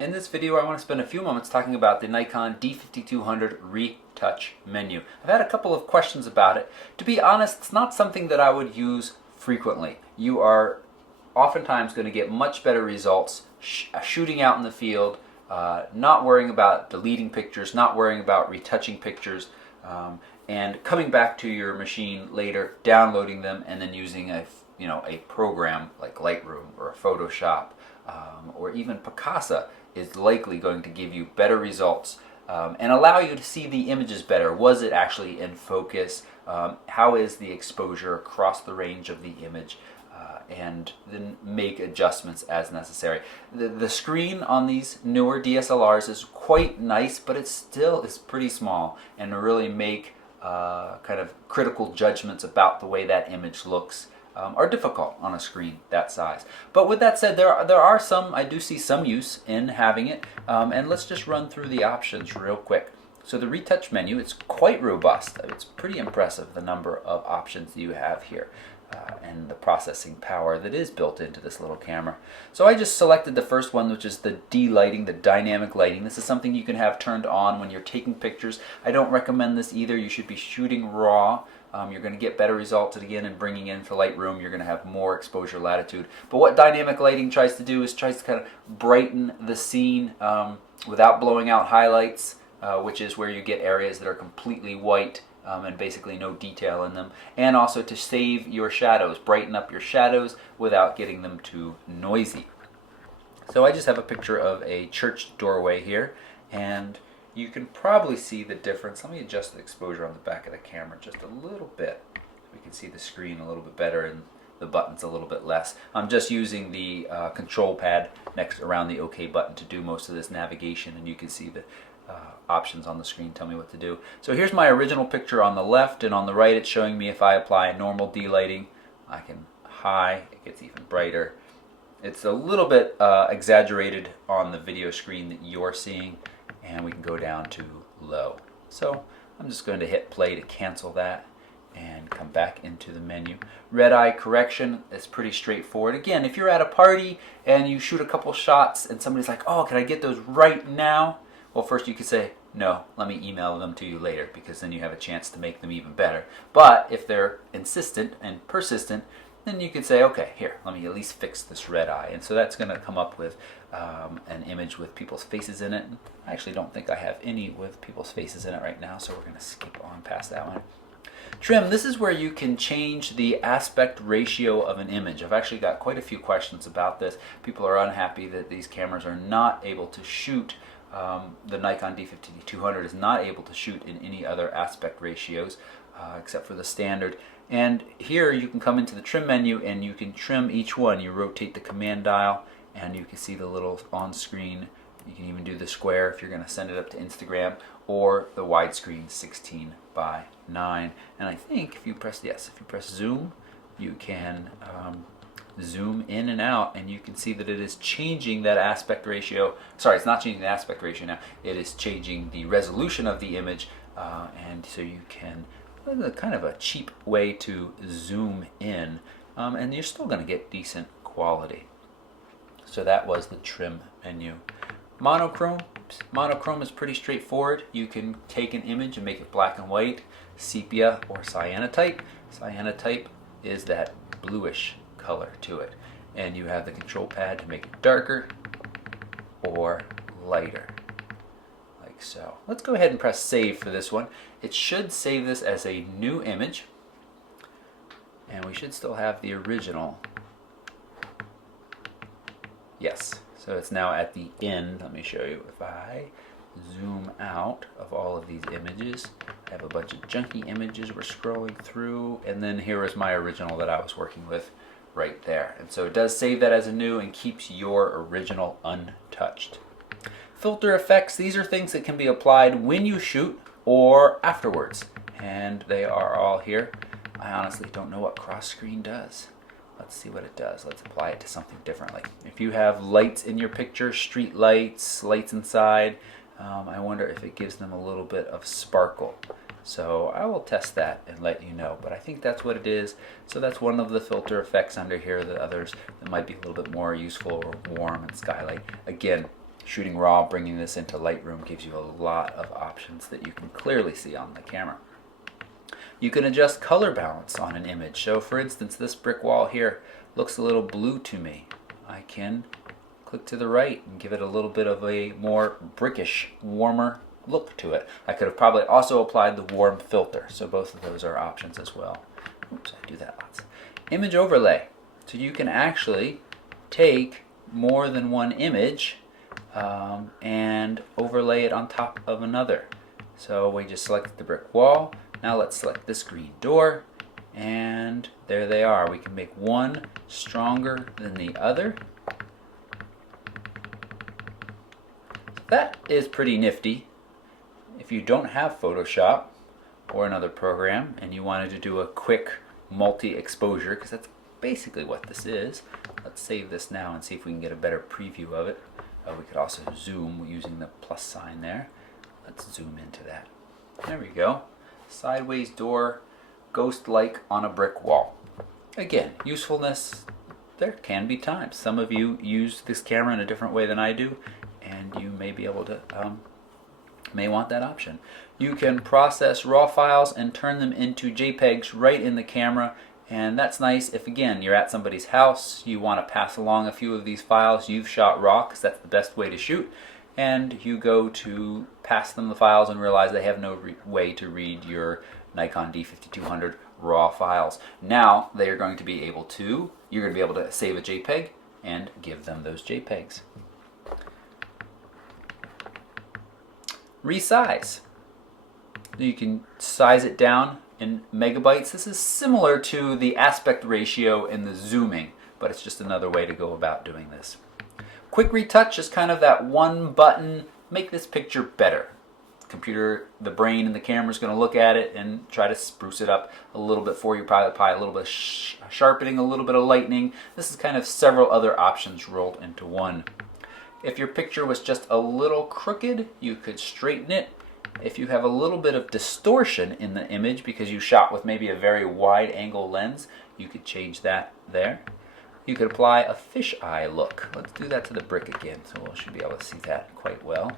In this video, I want to spend a few moments talking about the Nikon D5200 Retouch menu. I've had a couple of questions about it. To be honest, it's not something that I would use frequently. You are oftentimes going to get much better results shooting out in the field, not worrying about deleting pictures, not worrying about retouching pictures, and coming back to your machine later, downloading them, and then using a program like Lightroom or Photoshop or even Picasa is likely going to give you better results and allow you to see the images better. Was it actually in focus? How is the exposure across the range of the image? And then make adjustments as necessary. The screen on these newer DSLRs is quite nice, but it still is pretty small, and to really make kind of critical judgments about the way that image looks are difficult on a screen that size. But with that said, there are some, I do see some use in having it, and let's just run through the options real quick. So the retouch menu, it's quite robust. It's pretty impressive, the number of options that you have here. And the processing power that is built into this little camera. So I just selected the first one, which is the D lighting, the dynamic lighting. This is something you can have turned on when you're taking pictures. I don't recommend this either. You should be shooting raw. You're going to get better results again, and bringing in for Lightroom, you're going to have more exposure latitude. But what dynamic lighting tries to do is tries to kind of brighten the scene without blowing out highlights, which is where you get areas that are completely white and basically no detail in them, and also to save your shadows, brighten up your shadows without getting them too noisy. So I just have a picture of a church doorway here, and you can probably see the difference. Let me adjust the exposure on the back of the camera just a little bit so we can see the screen a little bit better and the buttons a little bit less. I'm just using the control pad next around the OK button to do most of this navigation, and you can see the options on the screen tell me what to do. So here's my original picture on the left, and on the right it's showing me if I apply a normal D-lighting, I can high, it gets even brighter. It's a little bit exaggerated on the video screen that you're seeing, and we can go down to low. So I'm just going to hit play to cancel that and come back into the menu. Red eye correction is pretty straightforward. Again, if you're at a party and you shoot a couple shots and somebody's like, oh, can I get those right now? Well, first you could say, no, let me email them to you later, because then you have a chance to make them even better. But if they're insistent and persistent, then you could say, okay, here, let me at least fix this red eye. And so that's going to come up with an image with people's faces in it. I actually don't think I have any with people's faces in it right now, so we're going to skip on past that one. Trim, this is where you can change the aspect ratio of an image. I've actually got quite a few questions about this. People are unhappy that these cameras are not able to shoot. The Nikon D5200 is not able to shoot in any other aspect ratios except for the standard. And here you can come into the trim menu and you can trim each one. You rotate the command dial and you can see the little on screen. You can even do the square if you're going to send it up to Instagram, or the widescreen 16:9. And I think if you press zoom, you can zoom in and out, and you can see that it is changing that aspect ratio. Sorry, it's not changing the aspect ratio now. It is changing the resolution of the image, and so you can, kind of a cheap way to zoom in, and you're still going to get decent quality. So that was the trim menu. Monochrome. Monochrome is pretty straightforward. You can take an image and make it black and white, sepia, or cyanotype. Cyanotype is that bluish color to it, and you have the control pad to make it darker or lighter, like so. Let's go ahead and press save for this one. It should save this as a new image, and we should still have the original. Yes, so it's now at the end. Let me show you. If I zoom out of all of these images, I have a bunch of junky images we're scrolling through, and then here is my original that I was working with right there. And so it does save that as a new and keeps your original untouched. Filter effects, these are things that can be applied when you shoot or afterwards, and they are all here. I honestly don't know what cross screen does. Let's see what it does. Let's apply it to something differently. If you have lights in your picture, street lights, lights inside, I wonder if it gives them a little bit of sparkle. So I will test that and let you know, but I think that's what it is. So that's one of the filter effects under here. The others that might be a little bit more useful or warm and skylight. Again, Shooting raw, bringing this into Lightroom gives you a lot of options that you can clearly see on the camera. You can adjust color balance on an image. So for instance, this brick wall here looks a little blue to me. I can click to the right and give it a little bit of a more brickish, warmer look to it. I could have probably also applied the warm filter, so both of those are options as well. Oops, I do that lots. Image overlay. So you can actually take more than one image and overlay it on top of another. So we just selected the brick wall. Now let's select this green door, and there they are. We can make one stronger than the other. That is pretty nifty. If you don't have Photoshop or another program and you wanted to do a quick multi-exposure, because that's basically what this is. Let's save this now and see if we can get a better preview of it. We could also zoom using the plus sign there. Let's zoom into that. There we go. Sideways door, ghost-like on a brick wall. Again, usefulness, there can be times. Some of you use this camera in a different way than I do, and you may be able to, may want that option. You can process raw files and turn them into JPEGs right in the camera, and that's nice if, again, you're at somebody's house, you want to pass along a few of these files you've shot raw, because that's the best way to shoot, and you go to pass them the files and realize they have no way to read your Nikon D5200 raw files. Now they are going to be able to, you're going to be able to save a JPEG and give them those JPEGs. Resize. You can size it down in megabytes. This is similar to the aspect ratio in the zooming, but it's just another way to go about doing this. Quick retouch is kind of that one button, make this picture better. Computer, the brain and the camera is going to look at it and try to spruce it up a little bit for you, probably apply a little bit of sharpening, a little bit of lightening. This is kind of several other options rolled into one. If your picture was just a little crooked, you could straighten it. If you have a little bit of distortion in the image because you shot with maybe a very wide angle lens, you could change that there. You could apply a fisheye look. Let's do that to the brick again, so we should be able to see that quite well.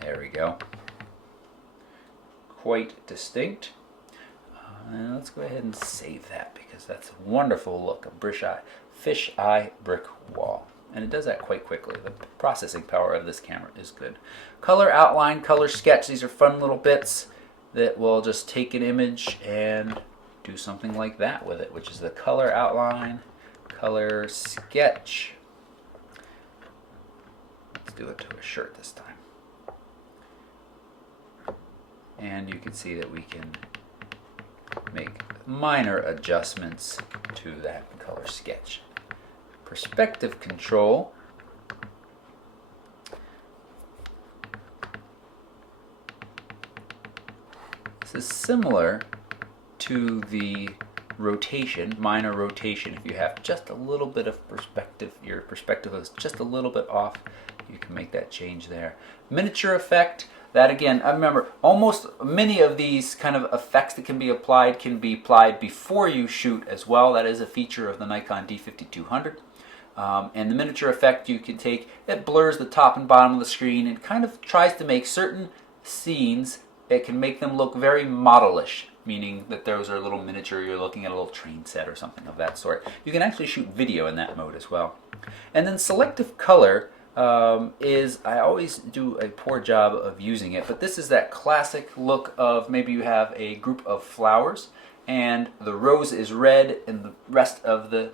There we go. Quite distinct. And let's go ahead and save that because that's a wonderful look, a fisheye brick wall. And it does that quite quickly. The processing power of this camera is good. Color outline, color sketch. These are fun little bits that will just take an image and do something like that with it, which is the color outline, color sketch. Let's do it to a shirt this time. And you can see that we can make minor adjustments to that color sketch. Perspective control. This is similar to the rotation, minor rotation. If you have just a little bit of perspective, your perspective is just a little bit off, you can make that change there. Miniature effect, that again, I remember almost many of these kind of effects that can be applied before you shoot as well. That is a feature of the Nikon D5200. And the miniature effect you can take, it blurs the top and bottom of the screen and kind of tries to make certain scenes, it can make them look very modelish, meaning that those are a little miniature, you're looking at a little train set or something of that sort. You can actually shoot video in that mode as well. And then selective color is, I always do a poor job of using it, but this is that classic look of maybe you have a group of flowers and the rose is red and the rest of the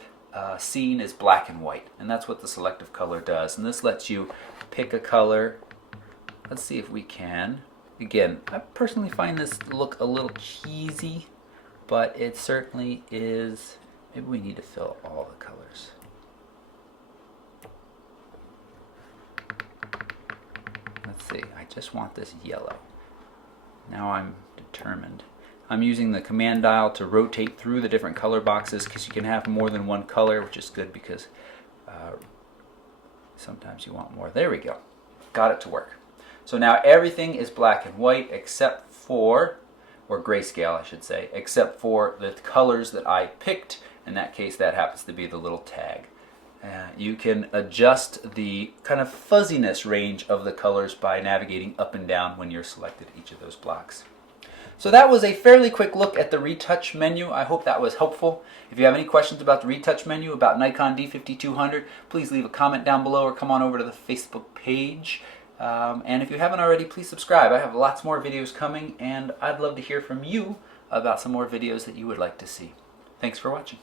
scene is black and white, and that's what the selective color does. And this lets you pick a color. Let's see if we can. Again, I personally find this look a little cheesy, but it certainly is. Maybe we need to fill all the colors. Let's see, I just want this yellow. Now I'm determined. I'm using the command dial to rotate through the different color boxes because you can have more than one color, which is good because sometimes you want more. There we go. Got it to work. So now everything is black and white except for, or grayscale I should say, except for the colors that I picked. In that case, that happens to be the little tag. You can adjust the kind of fuzziness range of the colors by navigating up and down when you're selected each of those blocks. So that was a fairly quick look at the Retouch menu. I hope that was helpful. If you have any questions about the Retouch menu, about Nikon D5200, please leave a comment down below or come on over to the Facebook page. And if you haven't already, please subscribe. I have lots more videos coming, and I'd love to hear from you about some more videos that you would like to see. Thanks for watching.